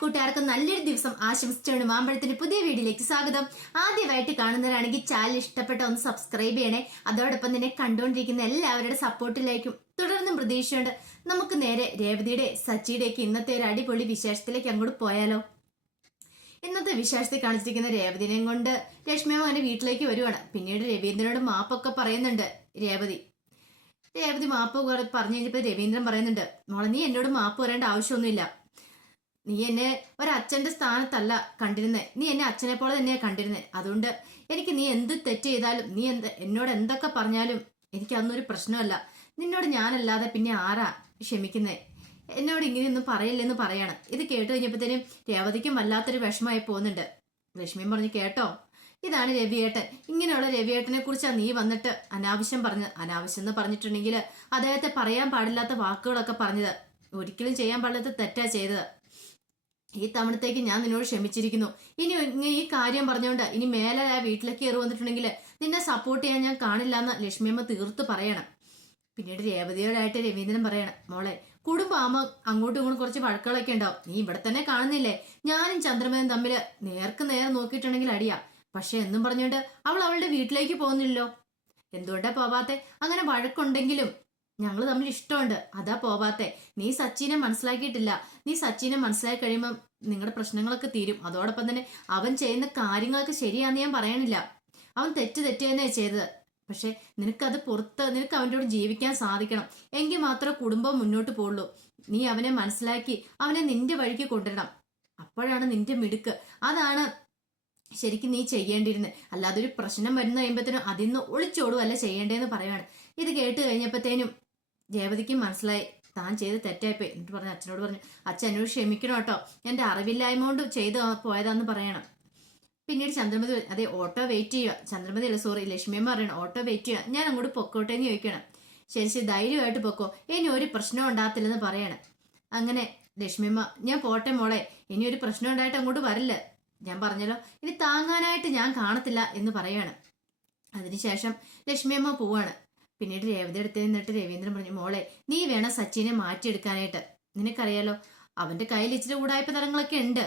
കൂട്ടുകാർക്കും നല്ലൊരു ദിവസം ആശംസിച്ചാണ് മാമ്പഴത്തിന്റെ പുതിയ വീഡിയോയിലേക്ക് സ്വാഗതം. ആദ്യമായിട്ട് കാണുന്നവരാണെങ്കിൽ ചാനൽ ഇഷ്ടപ്പെട്ട ഒന്ന് സബ്സ്ക്രൈബ് ചെയ്യണേ. അതോടൊപ്പം തന്നെ കണ്ടുകൊണ്ടിരിക്കുന്ന എല്ലാവരുടെ സപ്പോർട്ടിലേക്കും തുടർന്നും പ്രതീക്ഷയുണ്ട്. നമുക്ക് നേരെ രേവതിയുടെ സച്ചിയുടെയൊക്കെ ഇന്നത്തെ ഒരു അടിപൊളി വിശേഷത്തിലേക്ക് അങ്ങോട്ട് പോയാലോ? ഇന്നത്തെ വിശേഷത്തിൽ കാണിച്ചിരിക്കുന്ന രേവതിനെയും കൊണ്ട് രശ്മിയമ്മ അവന്റെ വീട്ടിലേക്ക് വരുവാണ്. പിന്നീട് രവീന്ദ്രനോട് മാപ്പൊക്കെ പറയുന്നുണ്ട് രേവതി. രേവതി മാപ്പ് പറഞ്ഞു കഴിഞ്ഞപ്പോ രവീന്ദ്രൻ പറയുന്നുണ്ട് മോളെ നീ എന്നോട് മാപ്പ് പറയേണ്ട ആവശ്യമൊന്നുമില്ല. നീ എന്നെ ഒരച്ഛന്റെ സ്ഥാനത്തല്ല കണ്ടിരുന്നേ. നീ എന്നെ അച്ഛനെ പോലെ തന്നെ കണ്ടിരുന്നേ. അതുകൊണ്ട് എനിക്ക് നീ എന്ത് തെറ്റ് ചെയ്താലും നീ എന്ത് എന്നോട് എന്തൊക്കെ പറഞ്ഞാലും എനിക്ക് അതൊന്നൊരു പ്രശ്നമല്ല. നിന്നോട് ഞാനല്ലാതെ പിന്നെ ആരാ ക്ഷമിക്കുന്നേ? എന്നോട് ഇങ്ങനെയൊന്നും പറയില്ലെന്ന് പറയണം. ഇത് കേട്ട് കഴിഞ്ഞപ്പോഴത്തേനും രേവതിക്കും വല്ലാത്തൊരു വിഷമമായി പോകുന്നുണ്ട്. ലക്ഷ്മിയും പറഞ്ഞു കേട്ടോ ഇതാണ് രവിയേട്ടൻ. ഇങ്ങനെയുള്ള രവിയേട്ടനെ കുറിച്ചാണ് നീ വന്നിട്ട് അനാവശ്യം പറഞ്ഞ് അനാവശ്യം എന്ന് പറഞ്ഞിട്ടുണ്ടെങ്കിൽ അദ്ദേഹത്തെ പറയാൻ പാടില്ലാത്ത വാക്കുകളൊക്കെ പറഞ്ഞത്. ഒരിക്കലും ചെയ്യാൻ പാടില്ലാത്ത തെറ്റാ ചെയ്തത്. ഈ തവണത്തേക്ക് ഞാൻ നിന്നോട് ക്ഷമിച്ചിരിക്കുന്നു. ഇനി ഇങ്ങ ഈ കാര്യം പറഞ്ഞുകൊണ്ട് ഇനി മേലെ ആ വീട്ടിലേക്ക് കയറി വന്നിട്ടുണ്ടെങ്കിൽ നിന്നെ സപ്പോർട്ട് ചെയ്യാൻ ഞാൻ കാണില്ല എന്ന് ലക്ഷ്മിയമ്മ തീർത്ത് പറയണം. പിന്നീട് രേവതിയോടായിട്ട് രവീന്ദ്രൻ പറയണം മോളെ കുടുംബമാകുമ്പോൾ അങ്ങോട്ടും ഇങ്ങോട്ടും കുറച്ച് വഴക്കുകളൊക്കെ ഉണ്ടാവും. നീ ഇവിടെ തന്നെ കാണുന്നില്ലേ? ഞാനും ചന്ദ്രമേനും തമ്മിൽ നേർക്ക് നേരെ നോക്കിയിട്ടുണ്ടെങ്കിൽ അടിയാ. പക്ഷെ എന്നും പറഞ്ഞുകൊണ്ട് അവൾ അവളുടെ വീട്ടിലേക്ക് പോകുന്നില്ലല്ലോ. എന്തുകൊണ്ടാ പോവാത്തെ? അങ്ങനെ വഴക്കുണ്ടെങ്കിലും ഞങ്ങൾ തമ്മിൽ ഇഷ്ടമുണ്ട്. അതാ പോവാത്തെ. നീ സച്ചിനെ മനസ്സിലാക്കിയിട്ടില്ല. നീ സച്ചിനെ മനസ്സിലാക്കി കഴിയുമ്പോൾ നിങ്ങളുടെ പ്രശ്നങ്ങളൊക്കെ തീരും. അതോടൊപ്പം തന്നെ അവൻ ചെയ്യുന്ന കാര്യങ്ങളൊക്കെ ശരിയാന്ന് ഞാൻ പറയണില്ല. അവൻ തെറ്റ് തെറ്റ് തന്നെ ചെയ്തത്. പക്ഷെ നിനക്കത് പുറത്ത് നിനക്ക് അവന്റെ ജീവിക്കാൻ സാധിക്കണം. എങ്കിൽ മാത്രമേ കുടുംബം മുന്നോട്ട് പോകുള്ളൂ നീ അവനെ മനസ്സിലാക്കി അവനെ നിന്റെ വഴിക്ക് കൊണ്ടുവരണം. അപ്പോഴാണ് നിന്റെ മിടുക്ക്. അതാണ് ശരിക്കും നീ ചെയ്യേണ്ടിയിരുന്നത് അല്ലാതെ ഒരു പ്രശ്നം വരുന്ന കഴിയുമ്പോഴത്തേനും അതിൽ നിന്ന് ഒളിച്ചോടുകയല്ല ചെയ്യേണ്ടതെന്ന് പറയാണ്. ഇത് കേട്ട് കഴിഞ്ഞപ്പോഴത്തേനും രേവതിക്ക് മനസ്സിലായി. താൻ ചെയ്ത് തെറ്റായിപ്പോയി എന്നിട്ട് പറഞ്ഞു അച്ഛനോട് പറഞ്ഞു അച്ഛൻ എന്നോട് ക്ഷമിക്കണം കേട്ടോ. എന്റെ അറിവില്ലായ്മ കൊണ്ട് ചെയ്ത് പോയതാന്ന് പറയണം. പിന്നീട് ചന്ദ്രമതി അതെ ഓട്ടോ വെയിറ്റ് ചെയ്യുക. ചന്ദ്രമതി അല്ല സോറി ലക്ഷ്മിയമ്മ പറയണം ഓട്ടോ വെയിറ്റ് ചെയ്യുക. ഞാൻ അങ്ങോട്ട് പൊക്കോട്ടെ എന്ന് ചോദിക്കണം. ശരി ശരി ധൈര്യമായിട്ട് പൊക്കോ. ഇനി ഒരു പ്രശ്നം ഉണ്ടാകത്തില്ലെന്ന് പറയണം. അങ്ങനെ ലക്ഷ്മിയമ്മ ഞാൻ പോട്ടെ മോളെ. ഇനി ഒരു പ്രശ്നം ഉണ്ടായിട്ട് അങ്ങോട്ട് വരില്ല. ഞാൻ പറഞ്ഞല്ലോ ഇനി താങ്ങാനായിട്ട് ഞാൻ കാണത്തില്ല എന്ന് പറയാണ്. അതിനുശേഷം ലക്ഷ്മിയമ്മ പോവാണ്. പിന്നീട് രേവതി അടുത്ത് നിന്നിട്ട് രവീന്ദ്രൻ പറഞ്ഞു മോളെ നീ വേണം സച്ചിനെ മാറ്റിയെടുക്കാനായിട്ട്. നിനക്കറിയാലോ അവന്റെ കയ്യിൽ ഇച്ചിരി കൂടായ്പ തരങ്ങളൊക്കെ ഉണ്ട്.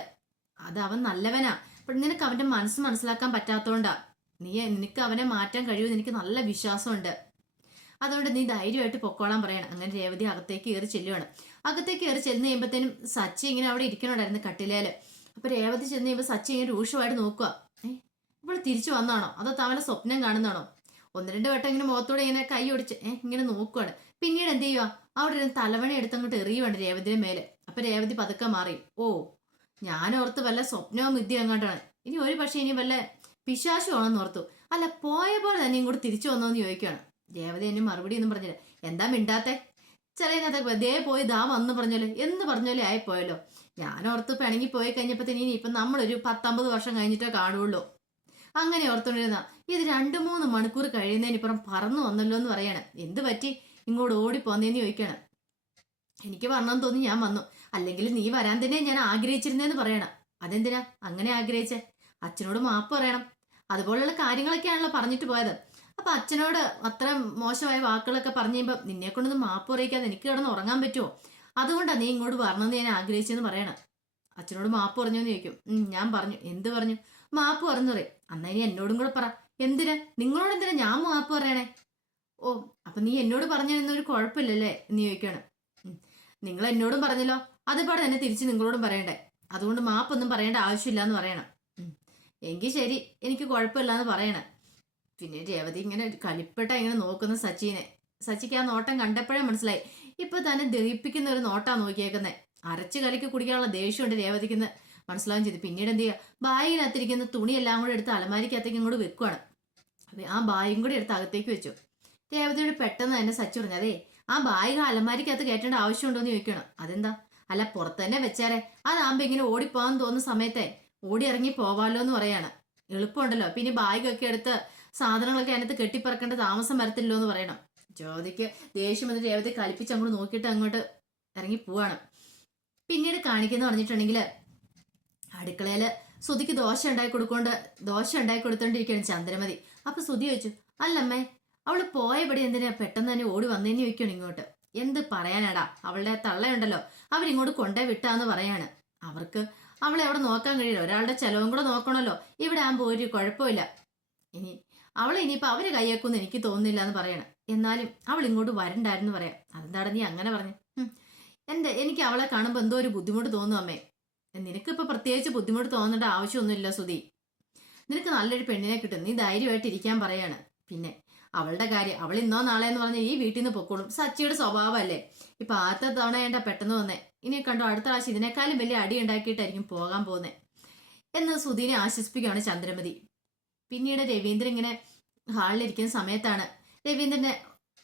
അത് അവൻ നല്ലവനാ. പക്ഷെ നിനക്ക് അവന്റെ മനസ്സ് മനസ്സിലാക്കാൻ പറ്റാത്തോണ്ടാ. നീ നിനക്ക് അവനെ മാറ്റാൻ കഴിയുമെന്ന് എനിക്ക് നല്ല വിശ്വാസമുണ്ട്. അതുകൊണ്ട് നീ ധൈര്യമായിട്ട് പൊക്കോളാൻ പറയണം. അങ്ങനെ രേവതി അകത്തേക്ക് കയറി ചെല്ലുവാണ്. അകത്തേക്ക് കയറി ചെന്ന് കഴിയുമ്പോഴത്തേനും സച്ചി ഇങ്ങനെ അവിടെ ഇരിക്കണുണ്ടായിരുന്നു കട്ടിലേൽ. അപ്പൊ രേവതി ചെന്ന് കഴിയുമ്പോൾ സച്ചി ഇങ്ങനെ രൂക്ഷമായിട്ട് നോക്കുക ഏഹ് ഇവിടെ തിരിച്ചു വന്നാണോ? അതോ തവനെ സ്വപ്നം കാണുന്നാണോ ഒന്ന് രണ്ട് വട്ടം ഇങ്ങനെ മുഖത്തോടെ ഇങ്ങനെ കൈ ഒടിച്ച് ഇങ്ങനെ നോക്കുവാണ്. പിന്നീട് എന്ത് ചെയ്യുക അവിടെ ഒരു തലവണ എടുത്ത് അങ്ങോട്ട് എറിയുവാണ് രേവതിയുടെ മേലെ. അപ്പൊ രേവതി പതുക്കെ മാറി. ഓ ഞാൻ ഓർത്ത് വല്ല സ്വപ്നവും വിദ്യ അങ്ങോട്ടാണ് ഇനി ഒരു പക്ഷേ ഇനി വല്ല പിശാശുവാണെന്ന് ഓർത്തു. അല്ല പോയ പോലെ തന്നെ ഇങ്ങോട്ട് തിരിച്ചു വന്നോന്ന് ചോദിക്കുകയാണ് രേവതി എന്നെ മറുപടി ഒന്നും പറഞ്ഞില്ല. എന്താ മിണ്ടാത്തെ? ചെറിയ ദേ പോയി ദാ വന്ന് പറഞ്ഞല്ലോ എന്ന് പറഞ്ഞോലെ ആയി പോയല്ലോ ഞാൻ ഓർത്ത് പിണങ്ങി പോയി കഴിഞ്ഞപ്പോ ഇനി ഇപ്പൊ നമ്മളൊരു പത്തമ്പത് വർഷം കഴിഞ്ഞിട്ടേ കാണുള്ളൂ. അങ്ങനെ ഓർത്തോണ്ടിരുന്ന ഇത് രണ്ടു മൂന്ന് മണിക്കൂർ കഴിയുന്നതിനിപ്പുറം പറന്നു വന്നല്ലോ എന്ന് പറയാണ്. എന്ത് പറ്റി? ഇങ്ങോട്ട് ഓടി പോന്നേന്ന് ചോദിക്കണം. എനിക്ക് വരണമെന്ന് തോന്നി ഞാൻ വന്നു. അല്ലെങ്കിൽ നീ വരാൻ തന്നെ ഞാൻ ആഗ്രഹിച്ചിരുന്നേന്ന് പറയണം. അതെന്തിനാ? അങ്ങനെ ആഗ്രഹിച്ചേ? അച്ഛനോട് മാപ്പ് പറയണം. അതുപോലുള്ള കാര്യങ്ങളൊക്കെയാണല്ലോ പറഞ്ഞിട്ട് പോയത്. അപ്പൊ അച്ഛനോട് അത്ര മോശമായ വാക്കുകളൊക്കെ പറഞ്ഞു കഴിയുമ്പോൾ നിന്നെ കൊണ്ടൊന്ന് മാപ്പ് പറയിക്കാതെ എനിക്ക് കിടന്ന് ഉറങ്ങാൻ പറ്റുമോ? അതുകൊണ്ടാണ് നീ ഇങ്ങോട്ട് വരണമെന്ന് ഞാൻ ആഗ്രഹിച്ചെന്ന് പറയണം. അച്ഛനോട് മാപ്പ് പറഞ്ഞു എന്ന് ചോദിക്കും ഞാൻ പറഞ്ഞു. എന്ത് പറഞ്ഞു? മാപ്പ് പറഞ്ഞു പറയും. അന്നാ ഇനി എന്നോടും കൂടെ പറ. എന്തിനാ? നിങ്ങളോട് എന്തിനാ ഞാൻ മാപ്പ് പറയണേ? ഓ അപ്പൊ നീ എന്നോട് പറഞ്ഞൊരു കുഴപ്പമില്ലല്ലേ എന്ന് ചോദിക്കാണ് നിങ്ങൾ എന്നോടും പറഞ്ഞല്ലോ. അതുപോലെ തന്നെ തിരിച്ച് നിങ്ങളോടും പറയണ്ടേ. അതുകൊണ്ട് മാപ്പൊന്നും പറയേണ്ട ആവശ്യമില്ല എന്ന് പറയണം. "ഉം, എങ്കിൽ ശരി എനിക്ക് കുഴപ്പമില്ല എന്ന് പറയണം. പിന്നെ രേവതി ഇങ്ങനെ കളിപ്പെട്ട ഇങ്ങനെ നോക്കുന്ന സച്ചിനെ. സച്ചിക്ക് ആ നോട്ടം കണ്ടപ്പോഴേ മനസ്സിലായി. ഇപ്പൊ തന്നെ ദഹിപ്പിക്കുന്ന ഒരു നോട്ടാ നോക്കിയേക്കുന്നത് അരച്ചു കലക്കി കുടിക്കാനുള്ള ദേഷ്യമുണ്ട് രേവതിക്കുന്ന മനസ്സിലാവും ചെയ്തു. പിന്നീട് എന്ത് ചെയ്യുക? തുണി എല്ലാം കൂടെ എടുത്ത് അലമാരിക്കകത്തേക്ക് ഇങ്ങോട്ട് വെക്കുവാണ് ആ ബാഗും കൂടി എടുത്ത് അകത്തേക്ക് വെച്ചു. രേവതിയോട് പെട്ടെന്ന് തന്നെ സച്ചു പറഞ്ഞു അതേ ആ ബാഗ് അലമാരിക്കകത്ത് കയറ്റേണ്ട ആവശ്യമുണ്ടോ എന്ന് ചോദിക്കണം അതെന്താ? അല്ല പുറത്ത് തന്നെ വെച്ചാറേ അതാകുമ്പോ ഇങ്ങനെ ഓടിപ്പോകാൻ തോന്നുന്ന സമയത്തെ ഓടി ഇറങ്ങി പോവാലോ എന്ന് പറയാണ്. എളുപ്പമുണ്ടല്ലോ. പിന്നെ ബാഗൊക്കെ എടുത്ത് സാധനങ്ങളൊക്കെ അതിനകത്ത് കെട്ടിപ്പറക്കേണ്ട താമസം വരത്തില്ലോ എന്ന് പറയണം. ജ്യോതിക്ക് ദേഷ്യം വന്നിട്ട് രേവതി കളിപ്പിച്ച് അങ്ങോട്ട് നോക്കിയിട്ട് അങ്ങോട്ട് ഇറങ്ങി പോവാണ്. പിന്നീട് കാണിക്കുന്ന പറഞ്ഞിട്ടുണ്ടെങ്കിൽ അടുക്കളയിൽ സുധിക്ക് ദോശ ഉണ്ടാക്കി കൊടുക്കൊണ്ട് ദോശ ഉണ്ടാക്കി കൊടുത്തോണ്ടിരിക്കുകയാണ് ചന്ദ്രമതി. അപ്പൊ സുധി ചോദിച്ചു അല്ലമ്മേ അവൾ പോയപടി എന്തിനാ പെട്ടെന്ന് തന്നെ ഓടി വന്നേന്ന് ചോദിക്കണം ഇങ്ങോട്ട്. എന്ത് പറയാനാടാ? അവളുടെ തള്ളയുണ്ടല്ലോ. അവരിങ്ങോട്ട് കൊണ്ടേ വിട്ടാന്ന് പറയാണ്. അവർക്ക് അവളെ അവിടെ നോക്കാൻ കഴിയില്ല. ഒരാളുടെ ചെലവും കൂടെ നോക്കണമല്ലോ. ഇവിടെ ആകുമ്പോൾ ഒരു കുഴപ്പമില്ല ഇനി അവളെ ഇനിയിപ്പോൾ അവർ കൈയാക്കുമെന്ന് എനിക്ക് തോന്നുന്നില്ല എന്ന് പറയണം. എന്നാലും അവൾ ഇങ്ങോട്ട് വരണ്ടായിരുന്നു പറയാം. അതെന്താടാ നീ അങ്ങനെ പറഞ്ഞു? എന്റെ എനിക്ക് അവളെ കാണുമ്പോൾ എന്തോ ഒരു ബുദ്ധിമുട്ട് തോന്നും അമ്മേ. നിനക്കിപ്പോൾ പ്രത്യേകിച്ച് ബുദ്ധിമുട്ട് തോന്നേണ്ട ആവശ്യമൊന്നുമില്ല സുധി. നിനക്ക് നല്ലൊരു പെണ്ണിനെ കിട്ടും. നീ ധൈര്യമായിട്ട് ഇരിക്കാൻ പറയാണ്. പിന്നെ അവളുടെ കാര്യം അവൾ ഇന്നോ നാളെ എന്ന് പറഞ്ഞ് ഈ വീട്ടിൽ നിന്ന് പൊക്കോളും. സച്ചിയുടെ സ്വഭാവമല്ലേ? ഇപ്പൊ ആദ്യത്തെ തവണ വേണ്ട പെട്ടെന്ന് വന്നേ. ഇനി കണ്ടോ അടുത്ത പ്രാവശ്യം ഇതിനേക്കാളും വലിയ അടി ഉണ്ടാക്കിയിട്ടായിരിക്കും പോകാൻ പോകുന്നത് എന്ന് സുധീനെ ആശ്വസിപ്പിക്കുകയാണ് ചന്ദ്രമതി. പിന്നീട് രവീന്ദ്രൻ ഇങ്ങനെ ഹാളിലിരിക്കുന്ന സമയത്താണ് രവീന്ദ്രന്റെ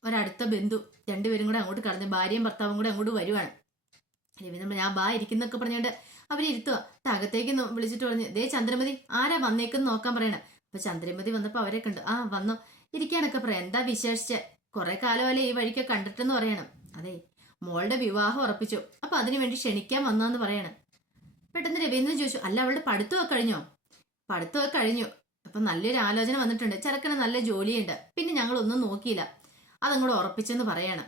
ഒരടുത്ത ബന്ധു രണ്ടുപേരും കൂടെ അങ്ങോട്ട് കടന്ന് ഭാര്യയും ഭർത്താവും കൂടെ അങ്ങോട്ട് വരുവാണ്. രവീന്ദ്രൻ ഞാൻ ബാ ഇരിക്കുന്നൊക്കെ പറഞ്ഞുകൊണ്ട് അവരിരുത്തുക അകത്തേക്ക് നോ- വിളിച്ചിട്ട് പറഞ്ഞു ദേ ചന്ദ്രമതി ആരാ വന്നേക്കെന്ന് നോക്കാൻ പറയണേ? അപ്പൊ ചന്ദ്രമതി വന്നപ്പോ അവരെ കണ്ടു. ആ വന്നു. ഇരിക്കാനൊക്കെ പറയാം. എന്താ വിശേഷിച്ച്? കുറെ കാലമല്ലേ ഈ വഴിക്ക് കണ്ടിട്ടെന്ന് പറയണം. അതെ മോളുടെ വിവാഹം ഉറപ്പിച്ചു. അപ്പൊ അതിനു വേണ്ടി ക്ഷണിക്കാൻ വന്നാന്ന് പറയണം. പെട്ടെന്ന് രവീന്ദ്രൻ ചോദിച്ചു അല്ല അവളുടെ പഠിത്തമൊക്കെ കഴിഞ്ഞോ? പഠിത്തമൊക്കെ കഴിഞ്ഞു. അപ്പൊ നല്ലൊരു ആലോചന വന്നിട്ടുണ്ട്. ചെറുക്കന് നല്ല ജോലിയുണ്ട്. പിന്നെ ഞങ്ങൾ ഒന്നും നോക്കിയില്ല. അതങ്ങോട്ട് ഉറപ്പിച്ചെന്ന് പറയണം.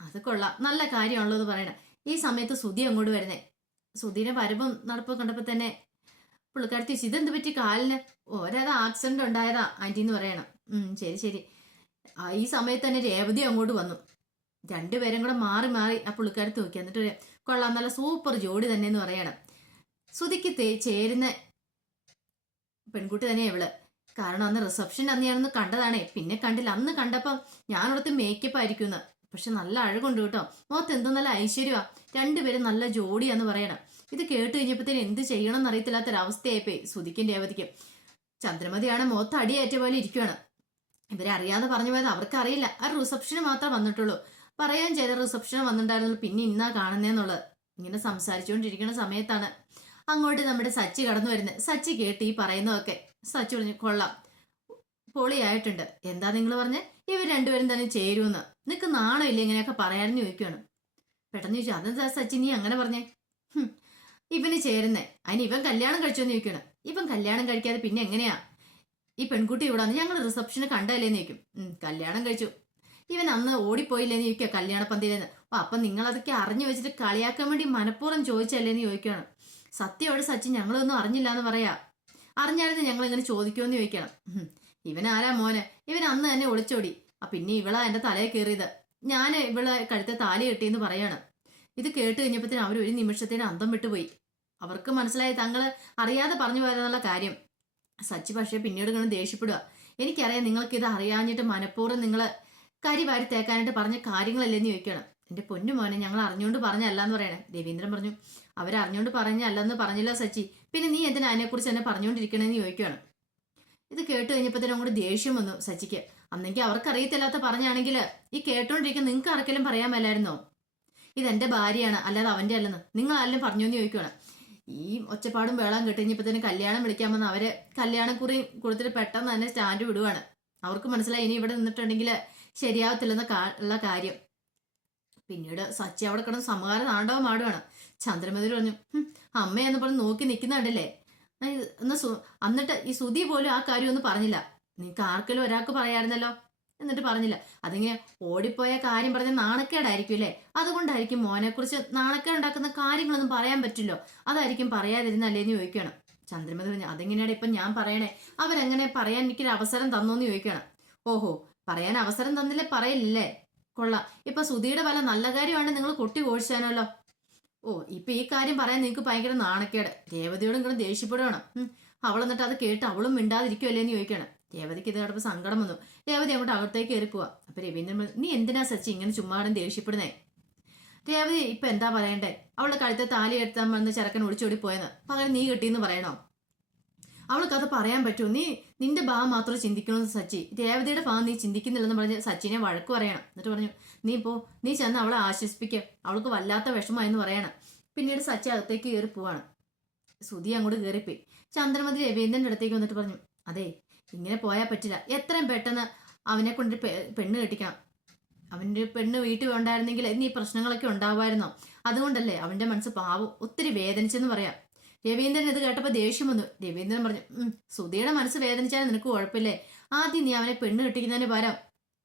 അത് കൊള്ളാം. നല്ല കാര്യമാണല്ലോ എന്ന് പറയണം. ഈ സമയത്ത് സുധി അങ്ങോട്ട് വരുന്നേ. സുധീനെ വരവും നടപ്പും കണ്ടപ്പോ തന്നെ പുള്ളിക്കാരത്തി ഇതെന്ത് പറ്റി? കാലിന് ഓരോ ആക്സിഡന്റ് ഉണ്ടായതാ ആന്റി എന്ന് പറയണം. ശരി ശരി. ഈ സമയത്ത് തന്നെ രേവതി അങ്ങോട്ട് വന്നു. രണ്ടുപേരും കൂടെ മാറി മാറി ആ പുള്ളിക്കാരത്ത് നോക്കി. എന്നിട്ട് കൊള്ളാം നല്ല സൂപ്പർ ജോഡി തന്നെ എന്ന് പറയണം. സുധിക്ക് ചേരുന്ന പെൺകുട്ടി തന്നെ ഇവൾ. കാരണം അന്ന് റിസപ്ഷൻ അന്ന് ഞാനൊന്ന് കണ്ടതാണേ. പിന്നെ കണ്ടില്ല. അന്ന് കണ്ടപ്പം ഞാനോടത്ത് മേക്കപ്പ് ആയിരിക്കും പക്ഷെ നല്ല അഴകുണ്ട് കേട്ടോ. മുഖത്ത് എന്തോ നല്ല ഐശ്വര്യമാ രണ്ടുപേരും നല്ല ജോഡിയാന്ന് പറയണം. ഇത് കേട്ട് കഴിഞ്ഞപ്പോഴത്തേന് എന്ത് ചെയ്യണം എന്നറിയത്തില്ലാത്തൊരവസ്ഥയായിപ്പോയി സുധിക്കും രേവതിക്കും ചന്ദ്രമതിയാണ് മുഖത്ത് അടിയേറ്റ പോലെ ഇരിക്കുകയാണ് ഇവരെ അറിയാതെ പറഞ്ഞു പോയത് അവർക്ക് അറിയില്ല ആ റിസപ്ഷന് മാത്രം വന്നിട്ടുള്ളൂ. പറയാൻ ചെയ്ത റിസപ്ഷന് വന്നിട്ടുണ്ടായിരുന്നുള്ളൂ. പിന്നെ ഇന്നാ കാണുന്നേന്നുള്ളത്. ഇങ്ങനെ സംസാരിച്ചുകൊണ്ടിരിക്കുന്ന സമയത്താണ് അങ്ങോട്ട് നമ്മുടെ സച്ചി കടന്നു വരുന്നത്. സച്ചി കേട്ട് ഈ പറയുന്നതൊക്കെ. സച്ചി പറഞ്ഞു കൊള്ളാം. പൊളിയായിട്ടുണ്ട്. എന്താ നിങ്ങൾ പറഞ്ഞ്? ഇവർ രണ്ടുപേരും തന്നെ ചേരുമെന്ന് നിനക്ക് നാണമില്ല ഇങ്ങനെയൊക്കെ പറയാമെന്ന് ചോദിക്കുകയാണ് പെട്ടെന്ന് ചോദിച്ചു അതെന്താ സച്ചിൻ നീ അങ്ങനെ പറഞ്ഞേ? ഇവന് ചേരുന്നേ. അതിന് ഇവൻ കല്യാണം കഴിച്ചോന്ന് ചോദിക്കണം ഇവൻ കല്യാണം കഴിക്കാതെ പിന്നെ എങ്ങനെയാ? ഈ പെൺകുട്ടി ഇവിടെ ഞങ്ങൾ റിസപ്ഷന് കണ്ടല്ലേന്ന് ചോദിക്കും. കല്യാണം കഴിച്ചു. ഇവൻ അന്ന് ഓടിപ്പോയില്ലേന്ന് ചോദിക്കുക കല്യാണ പന്തിയിലെന്ന് അപ്പൊ അപ്പം നിങ്ങൾ അതൊക്കെ അറിഞ്ഞു വെച്ചിട്ട് കളിയാക്കാൻ വേണ്ടി മനഃപൂർവം ചോദിച്ചല്ലേന്ന് ചോദിക്കണം സത്യയോട് സച്ചിൻ ഞങ്ങളൊന്നും അറിഞ്ഞില്ല എന്ന് പറയാ. അറിഞ്ഞായിരുന്നു ഞങ്ങൾ ഇങ്ങനെ ചോദിക്കുമെന്ന് ചോദിക്കണം. ഇവൻ ആരാ മോനെ? ഇവൻ അന്ന് തന്നെ ഒളിച്ചോടി. ആ പിന്നെ ഇവളാ എന്റെ തലയിൽ കയറിയത്. ഞാൻ ഇവളെ കഴുത്തെ താലി കെട്ടിയെന്ന് പറയാണ്. ഇത് കേട്ട് കഴിഞ്ഞപ്പോഴത്തേന് അവർ ഒരു നിമിഷത്തിന് അന്തം വിട്ടുപോയി. അവർക്ക് മനസ്സിലായി തങ്ങൾ അറിയാതെ പറഞ്ഞു പോയതെന്നുള്ള കാര്യം. സച്ചി പക്ഷേ പിന്നീട് ഇങ്ങനെ ദേഷ്യപ്പെടുക എനിക്കറിയാം നിങ്ങൾക്ക് ഇത് അറിയാഞ്ഞിട്ട് മനഃപൂർവം നിങ്ങൾ കരി വാരി തേക്കാനായിട്ട് പറഞ്ഞ കാര്യങ്ങളല്ലെന്ന് ചോദിക്കണം എന്റെ പൊന്നു മോനെ ഞങ്ങൾ അറിഞ്ഞുകൊണ്ട് പറഞ്ഞല്ല എന്ന് പറയണേ. രവീന്ദ്രൻ പറഞ്ഞു അവരറിഞ്ഞുകൊണ്ട് പറഞ്ഞല്ലെന്ന് പറഞ്ഞില്ല സച്ചി. പിന്നെ നീ എന്തിനാ അതിനെക്കുറിച്ച് എന്നെ പറഞ്ഞുകൊണ്ടിരിക്കണമെന്ന് ചോദിക്കുകയാണ്. ഇത് കേട്ട് കഴിഞ്ഞപ്പോഴത്തേനും അങ്ങോട്ട് ദേഷ്യം വന്നു സച്ചിക്ക്. അന്നെങ്കിൽ അവർക്ക് അറിയത്തില്ലാത്ത പറഞ്ഞാണെങ്കിൽ ഈ കേട്ടോണ്ടിരിക്കുന്ന നിങ്ങൾക്ക് ആർക്കെങ്കിലും പറയാൻ മേലായിരുന്നോ? ഇതെന്റെ ഭാര്യയാണ് അല്ലാതെ അവന്റെ അല്ലെന്ന്. നിങ്ങൾ ആരെങ്കിലും പറഞ്ഞു എന്ന് ചോദിക്കുകയാണ് ഈ ഒച്ചപ്പാടും വേളം തന്നെ കല്യാണം വിളിക്കാമെന്ന് അവരെ കല്യാണം കല്യാണക്കുറി കൊടുത്തിട്ട് പെട്ടെന്ന് തന്നെ സ്റ്റാൻഡ് വിടുവാണ്. അവർക്ക് മനസ്സിലായി ഇനി ഇവിടെ നിന്നിട്ടുണ്ടെങ്കിൽ ശരിയാവത്തില്ലെന്ന ഉള്ള കാര്യം. പിന്നീട് സച്ചി അവിടെ കിടന്ന് സമകാല താണ്ഡവം ആടുവാണ്. ചന്ദ്രമതി പറഞ്ഞു "ഹും, അമ്മയെന്ന് പറഞ്ഞ് നോക്കി നിൽക്കുന്നുണ്ടല്ലേ? എന്നാ എന്നിട്ട് ഈ സുധി പോലും ആ കാര്യം ഒന്നും പറഞ്ഞില്ല. നിനക്ക് ആർക്കെങ്കിലും ഒരാൾക്ക് പറയായിരുന്നല്ലോ എന്നിട്ട് പറഞ്ഞില്ല. അതിങ്ങനെ ഓടിപ്പോയ കാര്യം പറഞ്ഞ നാണക്കേടായിരിക്കും അല്ലേ? അതുകൊണ്ടായിരിക്കും മോനെ കുറിച്ച് നാണക്കേട് ഉണ്ടാക്കുന്ന കാര്യങ്ങളൊന്നും പറയാൻ പറ്റില്ലോ. അതായിരിക്കും പറയാതിരുന്നല്ലേ എന്ന് ചോദിക്കണം ചന്ദ്രമതി പറഞ്ഞു അതെങ്ങനെയാണ് ഇപ്പൊ ഞാൻ പറയണേ? അവരെങ്ങനെ പറയാൻ എനിക്കൊരു അവസരം തന്നോന്ന് ചോദിക്കണം ഓഹോ പറയാൻ അവസരം തന്നില്ലേ പറയില്ലേ കൊള്ളാം. ഇപ്പൊ സുധിയുടെ പല നല്ല കാര്യമാണ് നിങ്ങൾ കൊട്ടി കോഴിച്ചാനല്ലോ ഓ ഇപ്പൊ ഈ കാര്യം പറയാൻ നിങ്ങൾക്ക് ഭയങ്കര നാണക്കേട്. രേവതിയോടും ഇങ്ങനെ ദേഷ്യപ്പെടുകയാണ്. അവൾ എന്നിട്ട് അത് കേട്ട് അവളും മിണ്ടാതിരിക്കുമല്ലേ എന്ന് ചോദിക്കണം രേവതിക്ക് ഇത് കണ്ടപ്പോൾ സങ്കടം വന്നു. രേവതി അങ്ങോട്ട് അകത്തേക്ക് കയറി പോവാ. അപ്പൊ രവീന്ദ്രൻ നീ എന്തിനാ സച്ചി ഇങ്ങനെ ചുമ്മാടും ദേഷ്യപ്പെടുന്നേ? രേവതി ഇപ്പൊ എന്താ പറയണ്ടേ? അവളുടെ കഴുത്തെ താലി എടുത്താൻ വന്ന് ചെറുക്കൻ ഒളിച്ചോടി പോയെന്ന്. പകരം നീ കിട്ടിയെന്ന് പറയണോ? അവൾക്ക് അത് പറയാൻ പറ്റൂ. നീ നിന്റെ ഭാഗം മാത്രം ചിന്തിക്കണമെന്ന് സച്ചി? രേവതിയുടെ ഭാഗം നീ ചിന്തിക്കുന്നില്ലെന്ന് പറഞ്ഞ് സച്ചിനെ വഴക്ക് പറയണം. എന്നിട്ട് പറഞ്ഞു നീ പോ നീ ചെന്ന് അവളെ ആശ്വസിപ്പിക്കുക അവൾക്ക് വല്ലാത്ത വിഷമമായെന്ന് പറയണം. പിന്നീട് സച്ചി അകത്തേക്ക് കയറി പോവാണ്. സുധി അങ്ങോട്ട് കയറിപ്പോയി. ചന്ദ്രമതി രവീന്ദ്രന്റെ അടുത്തേക്ക് വന്നിട്ട് പറഞ്ഞു അതെ ഇങ്ങനെ പോയാൽ പറ്റില്ല. എത്രയും പെട്ടെന്ന് അവനെ കൊണ്ട് പെണ്ണ് കെട്ടിക്കണം. അവന്റെ പെണ്ണ് വീട്ടിൽ ഉണ്ടായിരുന്നെങ്കിൽ ഇന്ന് ഈ പ്രശ്നങ്ങളൊക്കെ ഉണ്ടാവുമായിരുന്നോ? അതുകൊണ്ടല്ലേ അവന്റെ മനസ്സ് പാവം ഒത്തിരി വേദനിച്ചെന്ന് പറയാം. രവീന്ദ്രൻ ഇത് കേട്ടപ്പോൾ ദേഷ്യം വന്നു. രവീന്ദ്രൻ പറഞ്ഞു "ഉം, സുധിയുടെ മനസ്സ് വേദനിച്ചാൽ നിനക്ക് കുഴപ്പമില്ലേ? ആദ്യം നീ അവനെ പെണ്ണ് കെട്ടിക്കുന്നതിന് പകരം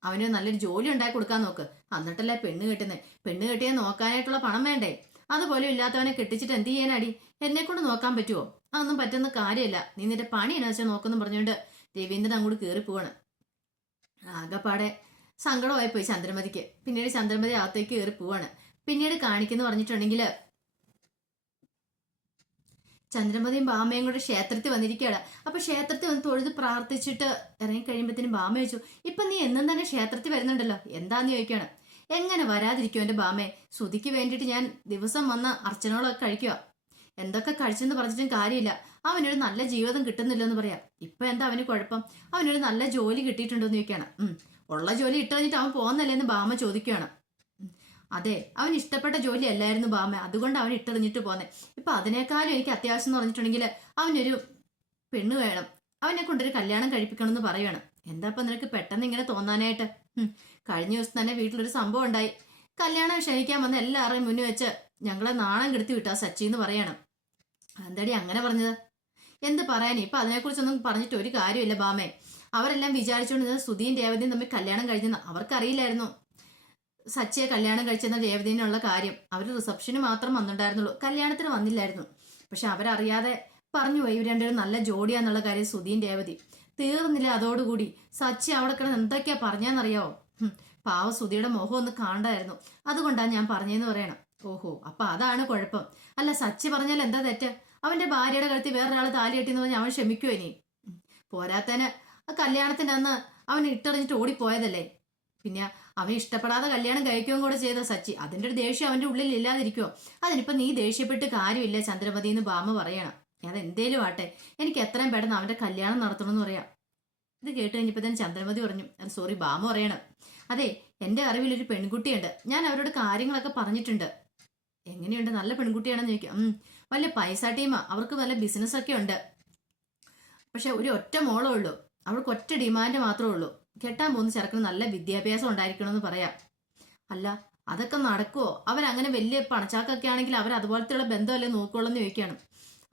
അവന് നല്ലൊരു ജോലി ഉണ്ടാക്കി കൊടുക്കാൻ നോക്ക്. എന്നിട്ടല്ലേ പെണ്ണ് കെട്ടുന്നത് പെണ്ണ് കെട്ടിയാൽ നോക്കാനായിട്ടുള്ള പണം വേണ്ടേ? അതുപോലെ ഇല്ലാത്തവനെ കെട്ടിച്ചിട്ട് എന്ത് ചെയ്യാനടി? എന്നെ കൊണ്ട് നോക്കാൻ പറ്റുമോ അതൊന്നും പറ്റുന്ന കാര്യമല്ല. നീ നിന്റെ പണി എന്നാ വെച്ചാൽ നോക്കുന്നു പറഞ്ഞുകൊണ്ട് രവീന്ദ്രൻ അങ്ങോട്ട് കയറി പോവാണ്. ആകെപ്പാടെ സങ്കടമായി പോയി ചന്ദ്രമതിക്ക്. പിന്നീട് ചന്ദ്രമതി അകത്തേക്ക് കയറി പോവാണ്. പിന്നീട് കാണിക്കുന്നു പറഞ്ഞിട്ടുണ്ടെങ്കിൽ ചന്ദ്രമതിയും ബാമയും കൂടെ ക്ഷേത്രത്തിൽ വന്നിരിക്കുകയാണ് അപ്പൊ ക്ഷേത്രത്തിൽ വന്ന് തൊഴുത് പ്രാർത്ഥിച്ചിട്ട് ഇറങ്ങി കഴിയുമ്പോഴത്തേനും ബാമ ചോദിച്ചു ഇപ്പൊ നീ എന്നും തന്നെ ക്ഷേത്രത്തിൽ വരുന്നുണ്ടല്ലോ? എന്താന്ന് ചോദിക്കുകയാണ്. എങ്ങനെ വരാതിരിക്കും എന്റെ ബാമേ ശ്രുതിക്ക് വേണ്ടിയിട്ട് ഞാൻ ദിവസം വന്ന് അർച്ചനകളൊക്കെ കഴിക്കുക എന്തൊക്കെ കഴിച്ചെന്ന് പറഞ്ഞിട്ടും കാര്യമില്ല. അവനൊരു നല്ല ജീവിതം കിട്ടുന്നില്ലെന്ന് പറയാം. ഇപ്പൊ എന്താ അവന് കുഴപ്പം? അവനൊരു നല്ല ജോലി കിട്ടിയിട്ടുണ്ടോ എന്ന് ചോദിക്കുകയാണ് ഉള്ള ജോലി ഇട്ട് കഴിഞ്ഞിട്ട് അവൻ പോകുന്നല്ലേ എന്ന് ബാമ ചോദിക്കുകയാണ്. അതെ അവൻ ഇഷ്ടപ്പെട്ട ജോലി അല്ലായിരുന്നു ബാമ. അതുകൊണ്ട് അവൻ ഇട്ടെറിഞ്ഞിട്ട് പോന്നെ. ഇപ്പൊ അതിനേക്കാളും എനിക്ക് അത്യാവശ്യം എന്ന് പറഞ്ഞിട്ടുണ്ടെങ്കിൽ അവനൊരു പെണ്ണ് വേണം. അവനെ കൊണ്ടൊരു കല്യാണം കഴിപ്പിക്കണം എന്ന് പറയണം എന്താ ഇപ്പൊ നിനക്ക് പെട്ടെന്ന് ഇങ്ങനെ തോന്നാനായിട്ട്? കഴിഞ്ഞ ദിവസം തന്നെ വീട്ടിലൊരു സംഭവം ഉണ്ടായി. കല്യാണം ക്ഷണിക്കാൻ വന്ന എല്ലാവരുടെയും മുന്നിൽ വെച്ച് ഞങ്ങളെ നാണം കെടുത്തി വിട്ടാ സച്ചി എന്ന് പറയണം. എന്താടി അങ്ങനെ പറഞ്ഞത്? എന്ത് പറയാനേ? ഇപ്പൊ അതിനെക്കുറിച്ചൊന്നും പറഞ്ഞിട്ട് ഒരു കാര്യമില്ല ബാമേ. അവരെല്ലാം വിചാരിച്ചുകൊണ്ടിരുന്നത് സുധീൻ രേവതിയും തമ്മിൽ കല്യാണം കഴിഞ്ഞെന്ന് അവർക്കറിയില്ലായിരുന്നു. സച്ചിയെ കല്യാണം കഴിച്ചെന്ന രേവതിനുള്ള കാര്യം. അവർ റിസപ്ഷന് മാത്രം വന്നിട്ടുണ്ടായിരുന്നുള്ളൂ. കല്യാണത്തിന് വന്നില്ലായിരുന്നു. പക്ഷെ അവരറിയാതെ പറഞ്ഞു പോയി. ഇവർ രണ്ടുപേരും നല്ല ജോഡിയാന്നുള്ള കാര്യം സുധീൻ രേവതി. തീർന്നില്ല അതോടുകൂടി. സച്ചി അവിടെ കിടന്ന് എന്തൊക്കെയാ പറഞ്ഞാന്നറിയാവോ പാവ സുധിയുടെ മുഖം ഒന്ന് കാണണ്ടായിരുന്നു. അതുകൊണ്ടാണ് ഞാൻ പറഞ്ഞതെന്ന് പറയണം ഓഹോ അപ്പൊ അതാണ് കുഴപ്പം. അല്ല സച്ചി പറഞ്ഞാൽ എന്താ തെറ്റ്? അവന്റെ ഭാര്യയുടെ കഴുത്തിൽ വേറൊരാൾ താലി കെട്ടിന്ന് പറഞ്ഞാൽ അവൻ ക്ഷമിക്കുമോ ഇനി. പോരാത്തന് ആ കല്യാണത്തിന്റെ അന്ന് അവൻ ഇട്ടറിഞ്ഞിട്ട് ഓടിപ്പോയതല്ലേ? പിന്നെ അവൻ ഇഷ്ടപ്പെടാതെ കല്യാണം കഴിക്കുകയും കൂടെ ചെയ്ത സച്ചി അതിന്റെ ഒരു ദേഷ്യം അവന്റെ ഉള്ളിൽ ഇല്ലാതിരിക്കുമോ അതിനിപ്പോ നീ ദേഷ്യപ്പെട്ട് കാര്യമില്ല ചന്ദ്രമതി എന്ന് ബാമ പറയണം. ഞാൻ എന്തേലും ആട്ടെ എനിക്ക് എത്രയും പെട്ടെന്ന് അവന്റെ കല്യാണം നടത്തണമെന്ന് പറയാം. ഇത് കേട്ട് കഴിഞ്ഞപ്പോ തന്നെ ചന്ദ്രമതി പറഞ്ഞു സോറി ബാമ പറയണം. അതെ എന്റെ അറിവിൽ ഒരു പെൺകുട്ടിയുണ്ട്. ഞാൻ അവരോട് കാര്യങ്ങളൊക്കെ പറഞ്ഞിട്ടുണ്ട്. എങ്ങനെയുണ്ട്? നല്ല പെൺകുട്ടിയാണെന്ന് ചോദിക്കും. ഉം വലിയ പൈസ ടീമാ അവർക്ക് വല്ല ബിസിനസ്സൊക്കെ ഉണ്ട്. പക്ഷെ ഒരു ഒറ്റ മോളേ ഉള്ളൂ. അവൾക്ക് ഒറ്റ ഡിമാൻഡ് മാത്രമേ ഉള്ളൂ. കെട്ടാൻ പോകുന്ന ചെറുക്കന് നല്ല വിദ്യാഭ്യാസം ഉണ്ടായിരിക്കണം എന്ന് പറയാം. അല്ല അതൊക്കെ നടക്കുവോ? അവരങ്ങനെ വലിയ പണച്ചാക്കൊക്കെ ആണെങ്കിൽ അവർ അതുപോലത്തെയുള്ള ബന്ധമല്ലേ നോക്കുള്ളൂ എന്ന് ചോദിക്കുകയാണ്.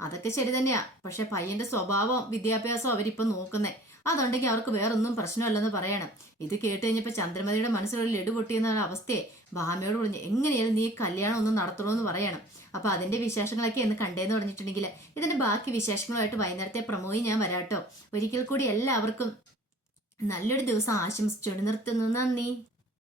അതൊക്കെ ശരി തന്നെയാ. പക്ഷെ പയ്യന്റെ സ്വഭാവം വിദ്യാഭ്യാസം അവരിപ്പോ നോക്കുന്നേ. അതുണ്ടെങ്കിൽ അവർക്ക് വേറൊന്നും പ്രശ്നമല്ലെന്ന് പറയണം. ഇത് കേട്ട് കഴിഞ്ഞപ്പോൾ ചന്ദ്രമതിയുടെ മനസ്സിലൊരു ലഡു പൊട്ടിയെന്ന അവസ്ഥയെ ഭാമയോട് പറഞ്ഞു എങ്ങനെയാലും നീ കല്യാണം ഒന്നും നടത്തണമെന്ന് പറയണം. അപ്പൊ അതിന്റെ വിശേഷങ്ങളൊക്കെ എന്ന് കണ്ടേന്ന് പറഞ്ഞിട്ടുണ്ടെങ്കിൽ ഇതിന്റെ ബാക്കി വിശേഷങ്ങളുമായിട്ട് വൈകുന്നേരത്തെ പ്രമോയി ഞാൻ വരാട്ടോ ഒരിക്കൽ കൂടി എല്ലാവർക്കും നല്ലൊരു ദിവസം ആശംസിച്ചുകൊണ്ട് നിർത്തുന്നു. നന്ദി.